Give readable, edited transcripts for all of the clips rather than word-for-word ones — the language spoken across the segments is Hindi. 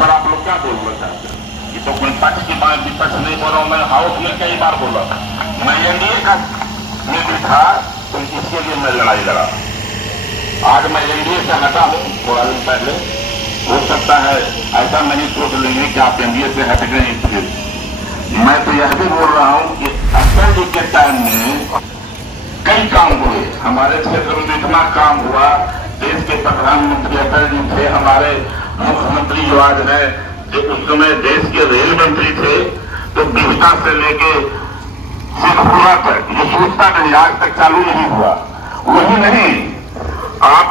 पर आप लोग क्या बोलना चाहते हैं? ये तो कोई पक्ष की बात विपक्ष नहीं बोल रहा हूं, मैं हाउस में कई बार बोला, मैं एनडीए का में भी था तो इसके लिए मैं लड़ाई लड़ा। आज मैं एनडीए से हटा हूं, थोड़ा दिन पहले हो सकता है ऐसा नहीं सोच लेंगे कि आप एनडीए से हट गए इसलिए। मैं तो यह भी बोल रहा हूं कि अटल जी के टाइम में कई काम हुए, हमारे क्षेत्र में इतना काम हुआ, देश के प्रधानमंत्री अटल जी थे, हमारे मुख्यमंत्री जो आज है, जो उस समय देश के रेल मंत्री थे, तो बिहटा से लेके शेखपुरा तक ये सूचना नहीं आज तक चालू नहीं हुआ। वही नहीं, आप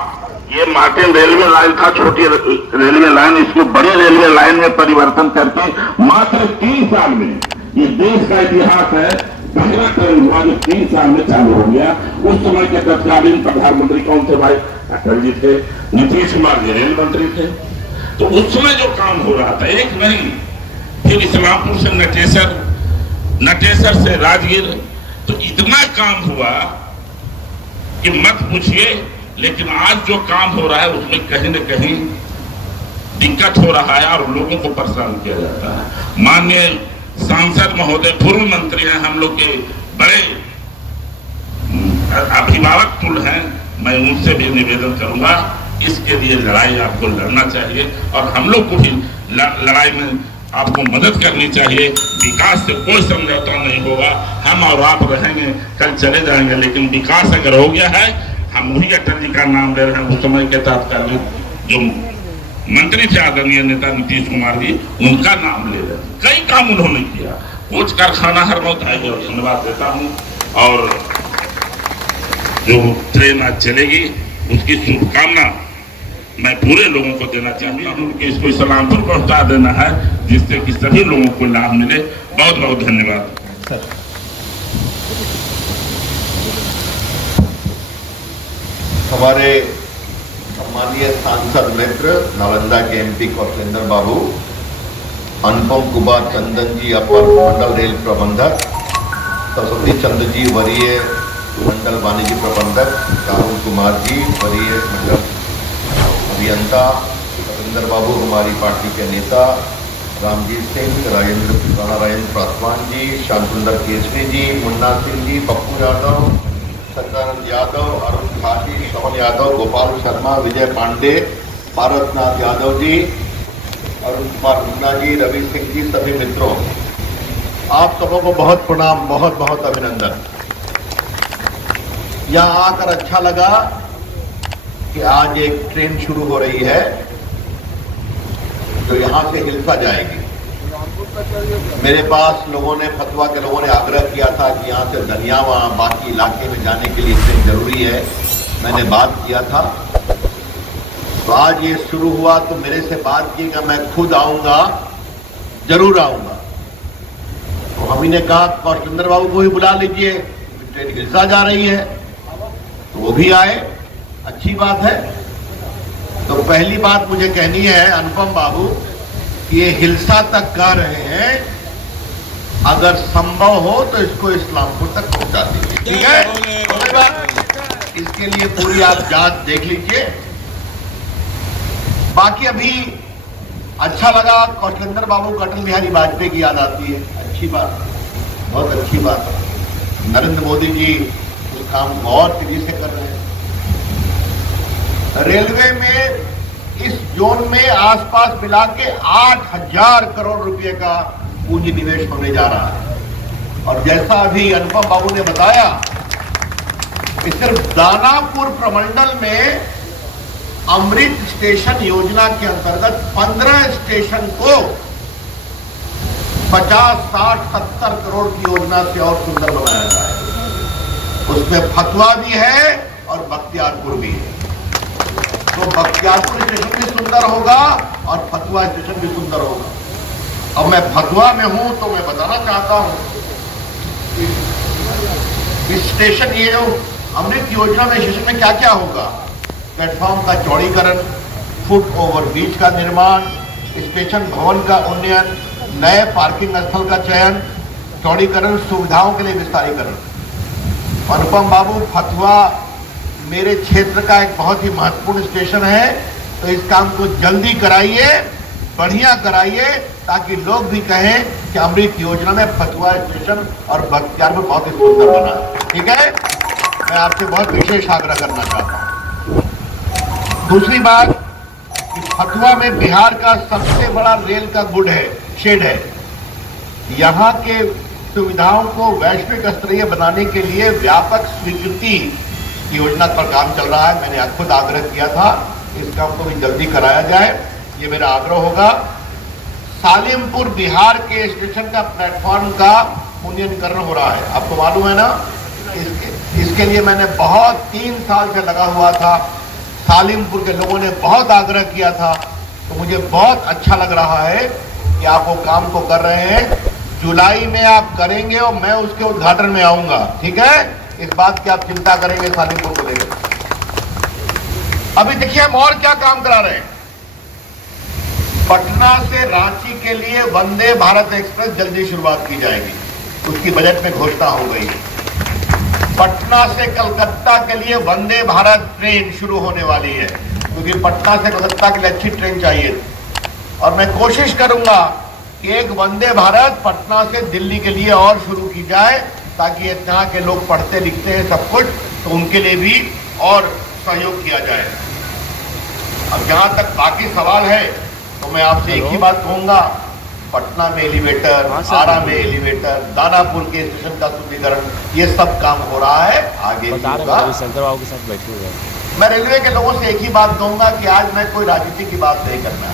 ये मार्टिन रेलवे लाइन था, छोटी रेलवे लाइन, इसको बड़े रेलवे लाइन में परिवर्तन करके मात्र 3 साल में, ये देश का इतिहास है, पहला ट्रेन हुआ जो 3 साल में चालू हो गया। उस समय के तत्कालीन प्रधानमंत्री कौन थे भाई? अटल जी थे, नीतीश कुमार जी रेल मंत्री थे। तो उस समय जो काम हो रहा था, एक नहीं, फिर इस्लामपुर से नटेसर से राजगीर, तो इतना काम हुआ कि मत पूछिए। लेकिन आज जो काम हो रहा है उसमें कहीं न कहीं दिक्कत हो रहा है और लोगों को परेशान किया जाता है। माननीय सांसद महोदय पूर्व मंत्री हैं, हम लोग के बड़े अभिभावक तुल्य हैं, मैं उनसे भी निवेदन करूंगा, इसके लिए लड़ाई आपको लड़ना चाहिए और हम लोग को भी लड़ाई में आपको मदद करनी चाहिए। विकास से कोई समझौता नहीं होगा, हम और आप रहेंगे, कल चले जाएंगे, लेकिन विकास अगर हो गया है, हम वही अटल जी का नाम ले रहे हैं। उस समय के तत्कालीन जो मंत्री थे आदरणीय नेता नीतीश कुमार जी, उनका नाम ले रहे हैं। कई काम उन्होंने किया, कोच कारखाना हर मौत आएगी और धन्यवाद देता हूँ। और जो ट्रेन आज चलेगी उसकी शुभकामना मैं पूरे लोगों को देना चाहता हूँ कि इसको इस्लामपुर पहुंचा देना है, जिससे कि सभी लोगों को लाभ मिले। बहुत बहुत धन्यवाद। हमारे सम्मानीय सांसद मित्र नालंदा के एमपी कौशलेंद्र बाबू, अनुपम कुमार चंदन जी अपर मंडल रेल प्रबंधक, सरस्वती चंद्र जी वरीय मंडल वाणिज्य प्रबंधक, राहुल कुमार जी वरीय मंडल अभियंता, सतेंद्र बाबू हमारी पार्टी के नेता, रामजीत सिंह, राणा राजेंद्र पासवान जी, श्याम सुंदर केसरी जी, मुन्ना सिंह जी, पप्पू यादव, सत्यानंद यादव, अरुण खाटी, श्रवण यादव, गोपाल शर्मा, विजय पांडे, पारसनाथ यादव जी, अरुण कुमार मुन्ना जी, रवि सिंह जी, सभी मित्रों, आप सबों को बहुत प्रणाम, बहुत बहुत अभिनंदन। यहाँ आकर अच्छा लगा कि आज एक ट्रेन शुरू हो रही है जो यहाँ से हिल्सा जाएगी। मेरे पास लोगों ने, फतवा के लोगों ने आग्रह किया था कि यहाँ से धनियावा बाकी इलाके में जाने के लिए ट्रेन जरूरी है, मैंने बात किया था। तो आज ये शुरू हुआ तो मेरे से बात कीजिएगा, मैं खुद आऊंगा, जरूर आऊंगा। तो हम ही ने कहा कौशलेंद्र बाबू को भी बुला लीजिए, ट्रेन हिल्सा जा रही है, तो वो भी आए, अच्छी बात है। तो पहली बात मुझे कहनी है अनुपम बाबू, ये हिल्सा तक गा रहे हैं, अगर संभव हो तो इसको इस्लामपुर तक पहुंचा दीजिए, ठीक है? इसके लिए पूरी आप जांच देख लीजिए। बाकी अभी अच्छा लगा, कौशलेंद्र बाबू को अटल बिहारी वाजपेयी की याद आती है, अच्छी बात, बहुत अच्छी बात। नरेंद्र मोदी जी उस काम को और तेजी से कर रहे हैं। रेलवे में इस जोन में आसपास मिला के 8,000 करोड़ रुपए का पूंजी निवेश होने जा रहा है। और जैसा अभी अनुपम बाबू ने बताया कि सिर्फ दानापुर प्रमंडल में अमृत स्टेशन योजना के अंतर्गत 15 स्टेशन को 50, 60, 70 करोड़ की योजना से और सुंदर बनाया जाए। उसमें फतवा भी है और बख्तियारपुर भी है। तो बख्तियारपुर स्टेशन भी सुंदर होगा और फतवा स्टेशन भी सुंदर होगा। अब मैं फतवा में हूं तो मैं बताना चाहता हूं, इस स्टेशन, ये जो अमृत योजना में स्टेशन में क्या क्या होगा, प्लेटफॉर्म का चौड़ीकरण, फुट ओवर ब्रिज का निर्माण, स्टेशन भवन का उन्नयन, नए पार्किंग स्थल का चयन, चौड़ीकरण, सुविधाओं के लिए विस्तारीकरण। अनुपम बाबू, फतवा मेरे क्षेत्र का एक बहुत ही महत्वपूर्ण स्टेशन है, तो इस काम को जल्दी कराइए बढ़िया कराइए ताकि लोग भी कहें कि अमृत योजना में फतुहा स्टेशन और बख्तियारपुर बहुत ही सुंदर बना। ठीक है, मैं आपसे बहुत विशेष आग्रह करना चाहता हूं। दूसरी बात, फतुहा में बिहार का सबसे बड़ा रेल का गुड है, शेड है। यहाँ के सुविधाओं को वैश्विक स्तरीय बनाने के लिए व्यापक स्वीकृति योजना पर काम चल रहा है। मैंने खुद आग्रह किया था इस काम को भी जल्दी कराया जाए, ये मेरा आग्रह होगा। सालिमपुर बिहार के स्टेशन का प्लेटफॉर्म का उन्नयनीकरण हो रहा है, आपको मालूम है ना। इसके लिए मैंने बहुत 3 साल से लगा हुआ था। सालिमपुर के लोगों ने बहुत आग्रह किया था, तो मुझे बहुत अच्छा लग रहा है कि आप वो काम को कर रहे हैं। जुलाई में आप करेंगे और मैं उसके उद्घाटन में आऊंगा। ठीक है, इस बात की आप चिंता करेंगे सालिमपुर को लेकर। अभी देखिए हम और क्या काम करा रहे हैं। पटना से रांची के लिए वंदे भारत एक्सप्रेस जल्दी शुरुआत की जाएगी, उसकी बजट में घोषणा हो गई। पटना से कलकत्ता के लिए वंदे भारत ट्रेन शुरू होने वाली है, क्योंकि पटना से कलकत्ता के लिए अच्छी ट्रेन चाहिए। और मैं कोशिश करूंगा कि एक वंदे भारत पटना से दिल्ली के लिए और शुरू की जाए, ताकि यहाँ के लोग पढ़ते लिखते हैं सब कुछ, तो उनके लिए भी और सहयोग किया जाए। अब जहां तक बाकी सवाल है, तो मैं आपसे एक ही बात कहूंगा, पटना में एलिवेटर, आरा में एलिवेटर, दानापुर के स्टेशन का सुदृढ़ीकरण, ये सब काम हो रहा है, आगे भी होगा। मैं रेलवे के लोगों से एक ही बात कहूंगा कि आज मैं कोई राजनीति की बात नहीं करना।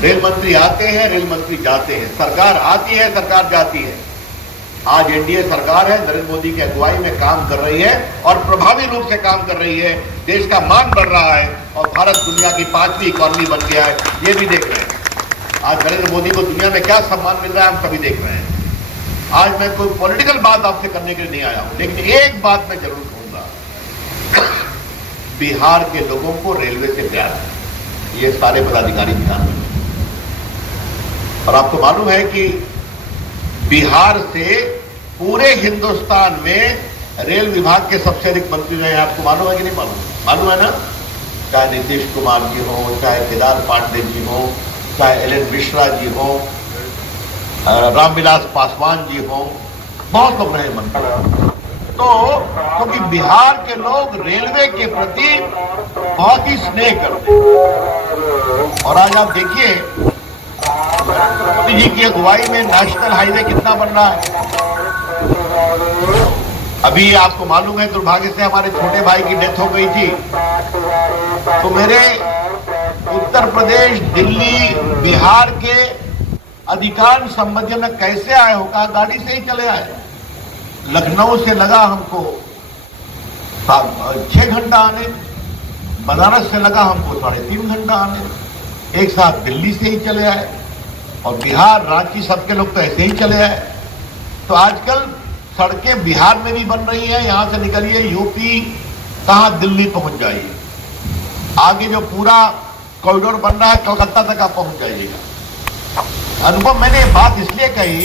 रेल मंत्री आते हैं, रेल मंत्री जाते हैं, सरकार आती है, सरकार जाती है। आज एनडीए सरकार है, नरेंद्र मोदी की अगुवाई में काम कर रही है और प्रभावी रूप से काम कर रही है। देश का मान बढ़ रहा है और भारत दुनिया की 5वीं इकॉनमी बन गया है, ये भी देख रहे हैं। आज नरेंद्र मोदी को दुनिया में क्या सम्मान मिल रहा है, हम सभी देख रहे हैं। आज मैं कोई पॉलिटिकल बात आपसे करने के लिए नहीं आया हूं, लेकिन एक बात मैं जरूर कहूंगा, बिहार के लोगों को रेलवे से प्यार है, ये सारे पदाधिकारी ध्यान रखें। और आपको मालूम है कि बिहार से पूरे हिंदुस्तान में रेल विभाग के सबसे अधिक मंत्री रहे हैं, आपको मालूम है कि नहीं मालूम? मालूम है ना। चाहे नीतीश कुमार जी हो, चाहे केदार पांडे जी हो, चाहे एल.एन. मिश्रा जी हो, रामविलास पासवान जी हो, बहुत लोग रहे मंत्री। तो क्योंकि बिहार के लोग रेलवे के प्रति बहुत ही स्नेह करते हैं। और आज आप देखिए मोदी जी की अगुवाई में नेशनल हाईवे कितना बन रहा है। अभी आपको मालूम है दुर्भाग्य से हमारे छोटे भाई की डेथ हो गई थी, तो मेरे उत्तर प्रदेश, दिल्ली, बिहार के अधिकांश संबंधियों में कैसे आए हो, कहा गाड़ी से ही चले आए। लखनऊ से लगा हमको 6 घंटा आने, बनारस से लगा हमको 3.5 घंटा आने, एक साथ दिल्ली से ही चले आए। और बिहार, रांची, सबके लोग तो ऐसे ही चले आए। तो आजकल सड़कें बिहार में भी बन रही हैं, यहां से निकलिए यूपी, कहां दिल्ली पहुंच जाइए। आगे जो पूरा कॉरिडोर बन रहा है कलकत्ता तक आप पहुंच जाइएगा। अनुभव मैंने ये बात इसलिए कही,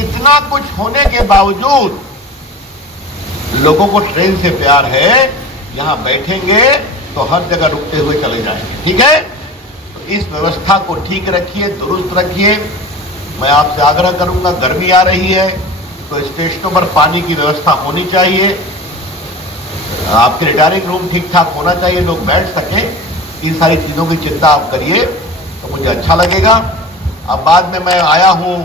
इतना कुछ होने के बावजूद लोगों को ट्रेन से प्यार है, यहां बैठेंगे तो हर जगह रुकते हुए चले जाएंगे। ठीक है, तो इस व्यवस्था को ठीक रखिए, दुरुस्त रखिए। मैं आपसे आग्रह करूंगा, गर्मी आ रही है तो स्टेशनों पर पानी की व्यवस्था होनी चाहिए, आपके रिटायरिंग रूम ठीक ठाक होना चाहिए, लोग बैठ सकें। इन सारी चीज़ों की चिंता आप करिए तो मुझे अच्छा लगेगा। अब बाद में मैं आया हूँ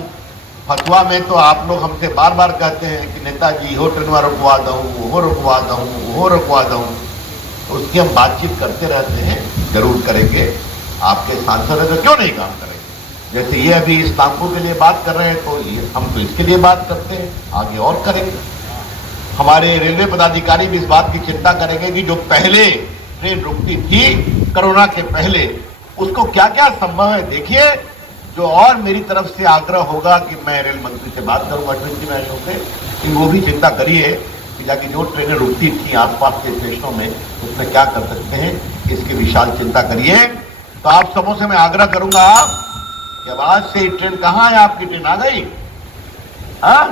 फतुहा में, तो आप लोग हमसे बार बार कहते हैं कि नेताजी हो ट्रेनवा रुकवा दूँ, वो रुकवा दूँ, वो रुकवा दूँ, तो उसकी हम बातचीत करते रहते हैं, जरूर करेंगे। आपके सांसद है तो क्यों नहीं काम करेंगे। जैसे ये अभी इस नागपुर के लिए बात कर रहे हैं, तो ये हम तो इसके लिए बात करते हैं, आगे और करेंगे। हमारे रेलवे पदाधिकारी भी इस बात की चिंता करेंगे कि जो पहले ट्रेन रुकती थी कोरोना के पहले, उसको क्या क्या संभव है देखिए। जो और मेरी तरफ से आग्रह होगा कि मैं रेल मंत्री से बात करूंगा ट्रेन मैनों से, कि वो भी चिंता करिए कि जाके जो ट्रेनें रुकती थी आसपास के स्टेशनों में, उसमें क्या कर सकते हैं, इसकी विशाल चिंता करिए। तो आप सबों से मैं आग्रह करूंगा कि अब आज से ट्रेन कहाँ है, आपकी ट्रेन आ गई? हाँ,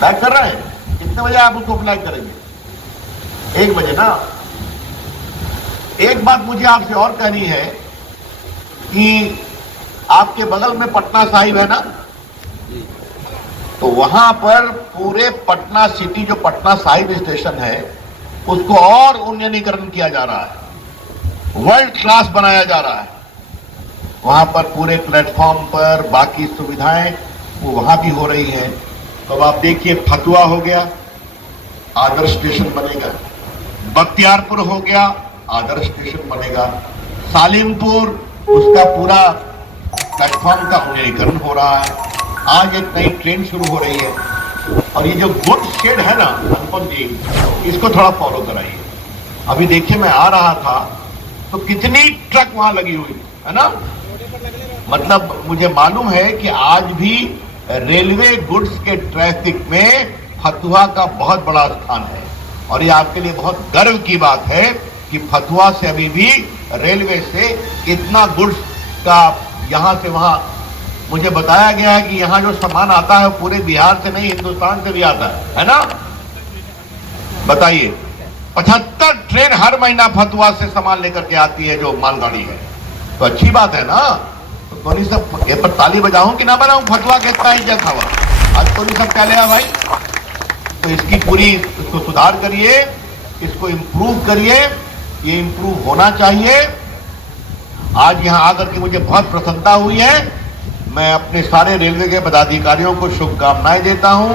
बैक कर रहे हैं? कितने बजे आप उसको अप्लाई करेंगे? 1 बजे ना। एक बात मुझे आपसे और कहनी है कि आपके बगल में पटना साहिब है ना, तो वहां पर पूरे पटना सिटी जो पटना साहिब स्टेशन है उसको और उन्नयनीकरण किया जा रहा है, वर्ल्ड क्लास बनाया जा रहा है। वहां पर पूरे प्लेटफॉर्म पर बाकी सुविधाएं वो वहां भी हो रही हैं। तो अब आप देखिए, फतुहा हो गया, आदर्श स्टेशन बनेगा, बख्तियारपुर हो गया, आदर्श स्टेशन बनेगा, सालिमपुर उसका पूरा प्लेटफॉर्म का उन्नयनीकरण हो रहा है। आज एक नई ट्रेन शुरू हो रही है। और ये जो गुड्स शेड है ना अनुपम जी, इसको थोड़ा फॉलो कराइए। अभी देखिए, मैं आ रहा था तो कितनी ट्रक वहां लगी हुई है ना, मतलब मुझे मालूम है कि आज भी रेलवे गुड्स के ट्रैफिक में फतुहा का बहुत बड़ा स्थान है। और ये आपके लिए बहुत गर्व की बात है कि फतुहा से अभी भी रेलवे से इतना गुड्स का यहां से वहां, मुझे बताया गया है कि यहां जो सामान आता है पूरे बिहार से नहीं, हिंदुस्तान से भी आता है ना। बताइए, 75 ट्रेन हर महीना फतुहा से सामान लेकर के आती है जो मालगाड़ी है, तो अच्छी बात है ना। तो कोनी सब ये पर ताली बजाऊं कि ना बनाऊं, फतुहा के इतना इज्जत हवा आज कोनी सब क्या लिया भाई। तो इसकी पूरी, इसको सुधार करिए, इसको इम्प्रूव करिए, ये इम्प्रूव होना चाहिए। आज यहां आकर के मुझे बहुत प्रसन्नता हुई है। मैं अपने सारे रेलवे के पदाधिकारियों को शुभकामनाएं देता हूं,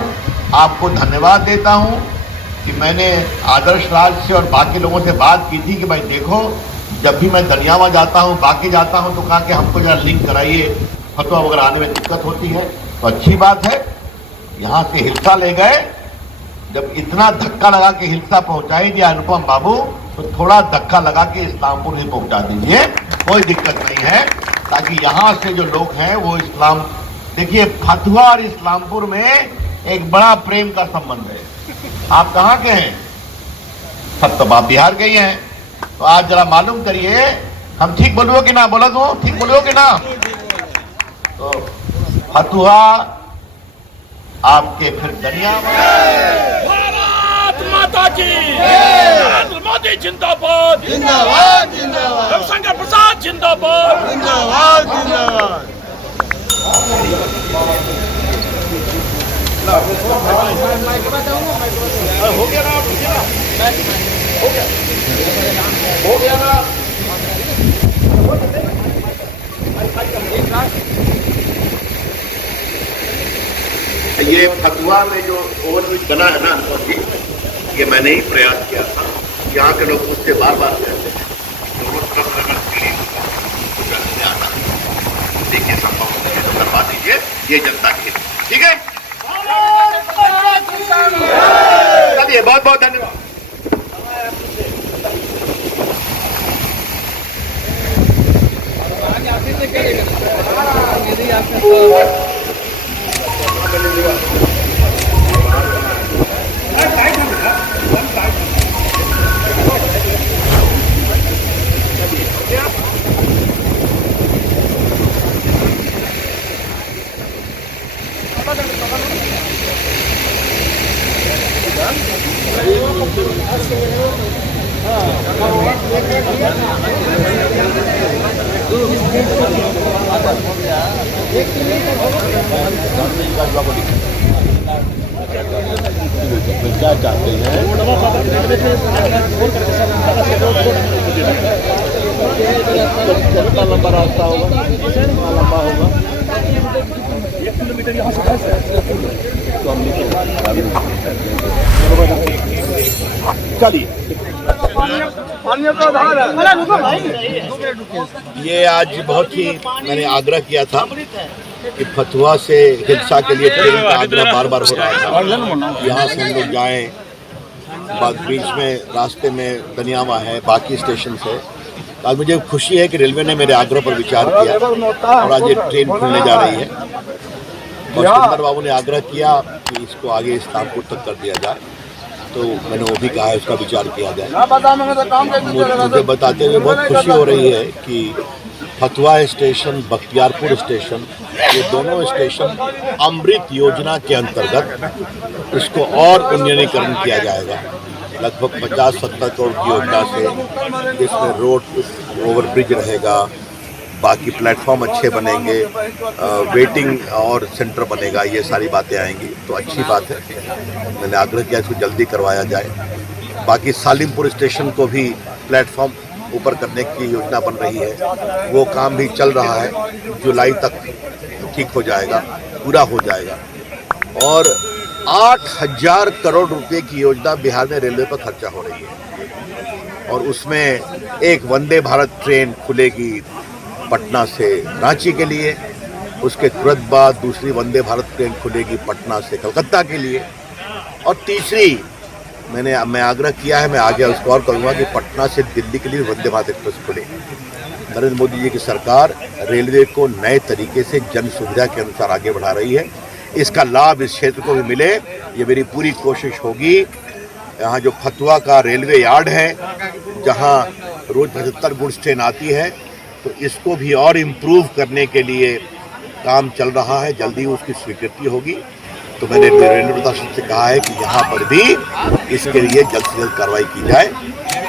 आपको धन्यवाद देता हूं कि मैंने आदर्श राज से और बाकी लोगों से बात की थी कि भाई देखो, जब भी मैं दनियावा जाता हूं, बाकी जाता हूं, तो कहा कि हमको जरा लिंक कराइए, फतुहा वगैरह आने में दिक्कत होती है। तो अच्छी बात है, यहां से हिलसा ले गए, जब इतना धक्का लगा के हिलसा पहुंचाई दिया अनुपम बाबू, तो थोड़ा धक्का लगा के इस्लामपुर ही पहुंचा दीजिए, कोई दिक्कत नहीं है, ताकि यहां से जो लोग हैं वो इस्लाम, देखिए फतुहा और इस्लामपुर में एक बड़ा प्रेम का संबंध है। आप कहां के हैं? सब तो आप बिहार के ही हैं। तो आज जरा मालूम करिए, हम ठीक बोलो कि ना, बोला दो ठीक बोलो कि ना। तो फतुहा आपके फिर भारत माता की, नरेंद्र मोदी जिंदाबाद जिंदाबाद जिंदाबाद, रविशंकर प्रसाद जिंदाबाद जिंदाबाद जिंदाबाद। हो गया ना, हो गया ना। ये फतुहा में जो ओवरब्रिज बना है ना अनुपम जी, ये मैंने ही प्रयास किया था। यहाँ के लोग मुझसे बार बार कहते हैं दोनों तरफ अगर सीढ़ी तो चलने आना, देखिए संभव हो तो करवा दीजिए, ये जनता की, ठीक है। चलिए, बहुत बहुत धन्यवाद। क्या चाहते हैं? कितना लंबा रास्ता होगा? लंबा होगा 1 किलोमीटर यहाँ से चलिए। ये आज बहुत ही मैंने आग्रह किया था कि फतुहा से हिलसा के लिए ट्रेन का आग्रह बार बार हो रहा था, यहाँ से हम लोग जाएं, बाद बीच में रास्ते में दनियावा है, बाकी स्टेशन है। आज मुझे खुशी है कि रेलवे ने मेरे आग्रह पर विचार किया और आज ये ट्रेन खुलने जा रही है। और सुंदर बाबू ने आग्रह किया कि इसको आगे इस्लामपुर तक कर दिया जाए, तो मैंने वो भी कहा है उसका विचार किया जाए। मुझे बताते हुए बहुत खुशी हो रही है कि फतुहा स्टेशन, बख्तियारपुर स्टेशन, ये दोनों स्टेशन अमृत योजना के अंतर्गत इसको और उन्नयनीकरण किया जाएगा। लगभग 50-70 करोड़ की योजना से इसमें रोड ओवरब्रिज रहेगा, बाकी प्लेटफॉर्म अच्छे बनेंगे, वेटिंग और सेंटर बनेगा, ये सारी बातें आएंगी तो अच्छी बात है। मैंने आग्रह किया इसको जल्दी करवाया जाए। बाकी सालिमपुर स्टेशन को भी प्लेटफॉर्म ऊपर करने की योजना बन रही है, वो काम भी चल रहा है, जुलाई तक ठीक हो जाएगा, पूरा हो जाएगा। और 8,000 करोड़ रुपए की योजना बिहार में रेलवे पर खर्चा हो रही है और उसमें एक वंदे भारत ट्रेन खुलेगी पटना से रांची के लिए, उसके तुरंत बाद दूसरी वंदे भारत ट्रेन खुलेगी पटना से कलकत्ता के लिए, और तीसरी मैं आग्रह किया है, मैं आगे उसको और करूँगा कि पटना से दिल्ली के लिए वंदे भारत एक्सप्रेस खुले। नरेंद्र मोदी जी की सरकार रेलवे को नए तरीके से जन सुविधा के अनुसार आगे बढ़ा रही है, इसका लाभ इस क्षेत्र को भी मिले, ये मेरी पूरी कोशिश होगी। यहाँ जो फतुआ का रेलवे यार्ड है, जहाँ रोज 75 गुड्स ट्रेन आती है, तो इसको भी और इम्प्रूव करने के लिए काम चल रहा है, जल्दी उसकी स्वीकृति होगी। तो मैंने रेलवे प्रशासन से कहा है कि यहाँ पर भी इसके लिए जल्द से जल्द कार्रवाई की जाए,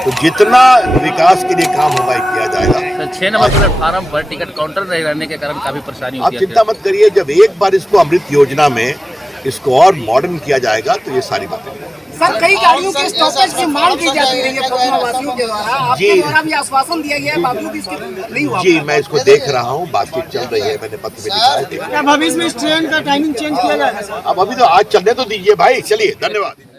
तो जितना विकास के लिए काम होगा किया जाएगा। 6 नंबर प्लेटफार्म पर टिकट काउंटर नहीं रहने के कारण काफी परेशानी आप चिंता मत करिए, जब एक बार इसको अमृत योजना में इसको और मॉडर्न किया जाएगा तो ये सारी बातें। सर, कई गाड़ियों के स्टॉपेज की मांग की जाती रही है फतुआवासियों के द्वारा, आपके द्वारा भी आश्वासन दिया गया है, बावजूद इसके नहीं हुआ। जी, मैं इसको देख रहा हूँ, बातचीत चल रही है, मैंने पत्र में लिखा है। क्या भविष्य में इस ट्रेन का टाइमिंग चेंज किया जाएगा? अब अभी तो आज चलने तो दीजिए भाई, चलिए, धन्यवाद।